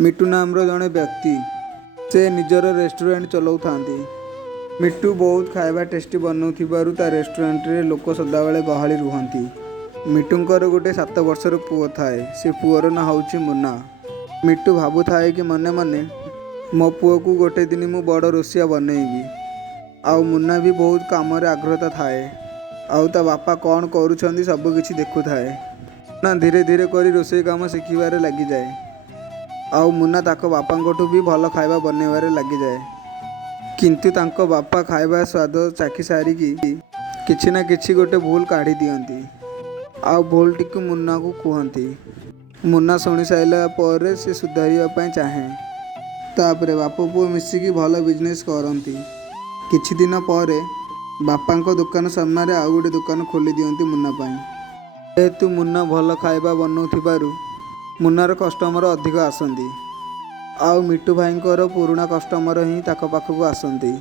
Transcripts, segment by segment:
मिट्टू नामर जड़े व्यक्ति से निजर रेस्टोरेंट चलाऊँ। मिट्टू बहुत खाଇବା टेस्टी बनाऊँ ता रेस्टोरेंट रे लोक सदाबले गहली रुहंती। मिट्टूंकर गोटे 7 वर्षर पुओ थाए। से पुओर ना हूँ मुन्ना। मिट्टू भावु थाए कि मने मने मो पुओ को गोटे दिन मु बड़ रोसिया बनईबी। आउ मुन्ना भी बहुत काम आग्रह थाए। आउ ता बापा कौन करुछंदी सब किछि देखु थाए। मुन्ना धीरे धीरे करी रोसई काम शिखिबारे लगी जाए। आउ मुन्ना ताको बापांकोठू भी भल खाଇବା बनैबारे लगी जाए। किंतु तांको बापा खाଇବା स्वाद चाखी सारिकी किछि ना किछि गोटे भूल काढ़ी दियंती। आउ भूल टिकु मुन्ना को कहती। मुन्ना शुणी साइला पर से सुधारिया पई चाहे। तापरे बाप पुओ मिसिकी भल बिजनेस करती। किछि दिन पर बापांको दुकान सामने आउ गोटे दुकान खोली दियंती मुन्ना पाई। जेहेतु मुन्ना भल खाଇବା बनाउथिबारु मुन्नार कस्टमर अधिक आसंती। आउ मिट्टू भाईंकर पुराना कस्टमर ही ताको पाखକୁ आसंती।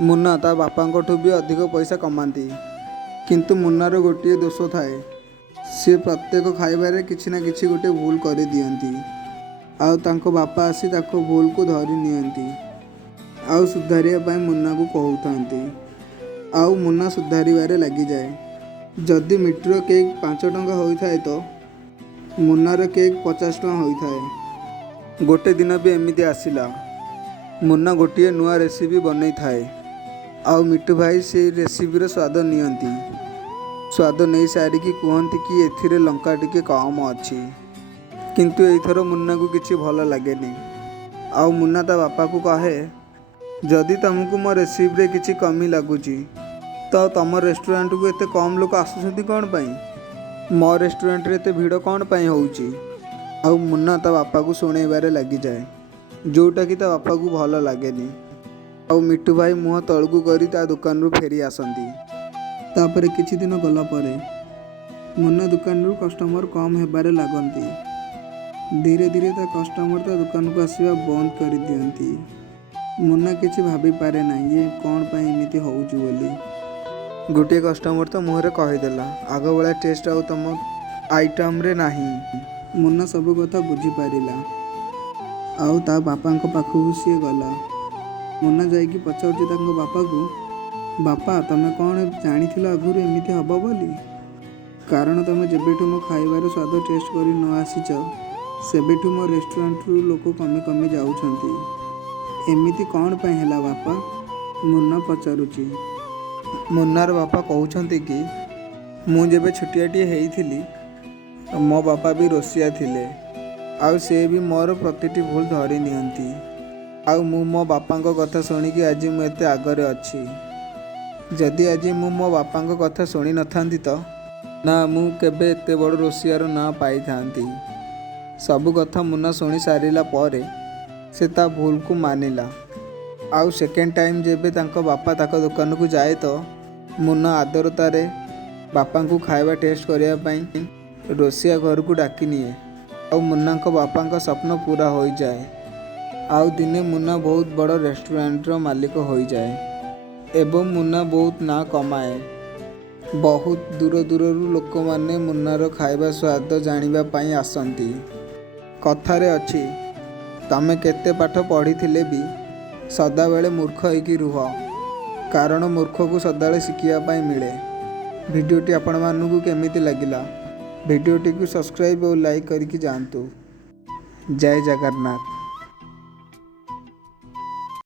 मुन्ना ता बापांकोठू भी अधिक पैसा कमाती। किंतु मुन्नार गोटे दोष थाए। सी प्रत्येक खाइबारे किछि ना किछि गोटे भूल कर दियंती। आउ तांको बापा आसी ताको भूल को धरी नियंती। आउ सुधारिया पाई मुन्ना को कहउथांती। आउ मुन्ना सुधारिबारे लगी जाए। जदि मिट्टूर केक 5 टंका होइथाए तो मुन्नार केक 50 टंका होइथाए। गोटे दिन भी एमिति आसिला। मुन्ना गोटे नुआ रेसिपी बनई थाए। आउ मिट्टू भाई से रेसिपीर स्वाद नियंती। स्वाद नहीं सारिकी कहती कि एथिरे लंका टिके कम अच्छी। किंतु एथर मुन्ना को किछि भल लागेनी। आउ मुन्ना ता बापा को कहे जदि तुमको मो रेसिपी किछि कमी लगुची तो तुम रेस्टोरेंट को एते कम लोक आसुछंती कौन पाई? मो रेस्टोरेंट रे एते भीड़ कौन पाई होउची? आउ मुन्ना ता बापा को शुणेबारे लगी जाए। जोटा कि ता बापा को भल लागेनी। आउ मिट्टू भाई मुँह तलकू करी ता दुकान रू फेरी आसंती। तापरे किछि दिन गला परे मुन्ना दुकान रू कस्टमर कम हेबारे लागंती। धीरे धीरे ता कस्टमर ता दुकान को आसीबा बंद कर दियंती। मुन्ना किछि भाभी पारे ना ये कौन पाई एमिति होउची बोली। गोटे कस्टमर तो मुहरे कहीदेला आग वाला टेस्ट आउ तुम आइटम रे नाही। मुन्ना सब कथा बुझी पारिला। आउ ता बापांको पाखु सी गला। मुन्ना जाइकी पचाउची तांको बापा को बापा तमे कौन जानिथिल आगुरु एमिति हबो बोली? कारण तमे जेबेठु मो खाइबार स्वाद टेस्ट करी न आसीच सेबेठु मो रेस्टोरेंट रु लोक कमी कमी जाउछंती। एमिति कौन पाई हैला बापा? मुन्ना पचारुची। मुन्नार बापा कहउछंती कि मु जेबे छुटियाटी हेइथिली मो बापा भी रोसिया थिले। आउ से भी मोर प्रतिटी भूल धरी नियंती। आउ मु मो बापांको कथा शुणिकी आज मु एते आगरे अछि। जदि आज मु मो बापांको कथा शुणी नथांती तो ना मु केबे एते बड़ रोसियार ना पाई थांती। सब कथा मुन्ना शुणी सारिला परे से ता भूल को मानिला। आउ सेकेंड टाइम जेबे तांको बापा ताको दुकान को जाए तो मुन्ना आदरतारे बापा को खाଇବା टेस्ट करिया पई रोसिया घर को डाकी निए। आउ मुन्ना को बापा का स्वप्न पूरा हो जाए। आउ दिने मुन्ना बहुत बड़ रेस्टोरेंट रो मालिक हो जाए एवं मुन्ना बहुत ना कमाए। बहुत दूर दूर लोक माने मुन्नार खाଇବା स्वाद जानिबा पई आसंती। कथारे अछि तमे केते पाठ पढ़ी थिले भी सदाबेले मूर्ख होइकी रुह। कारण मूर्ख को सदाबेले शिखिया पाई मिले। वीडियोटी आपण मानकु केमिति लागिला वीडियोटी को सब्सक्राइब और लाइक करके जानतु। जय जगन्नाथ।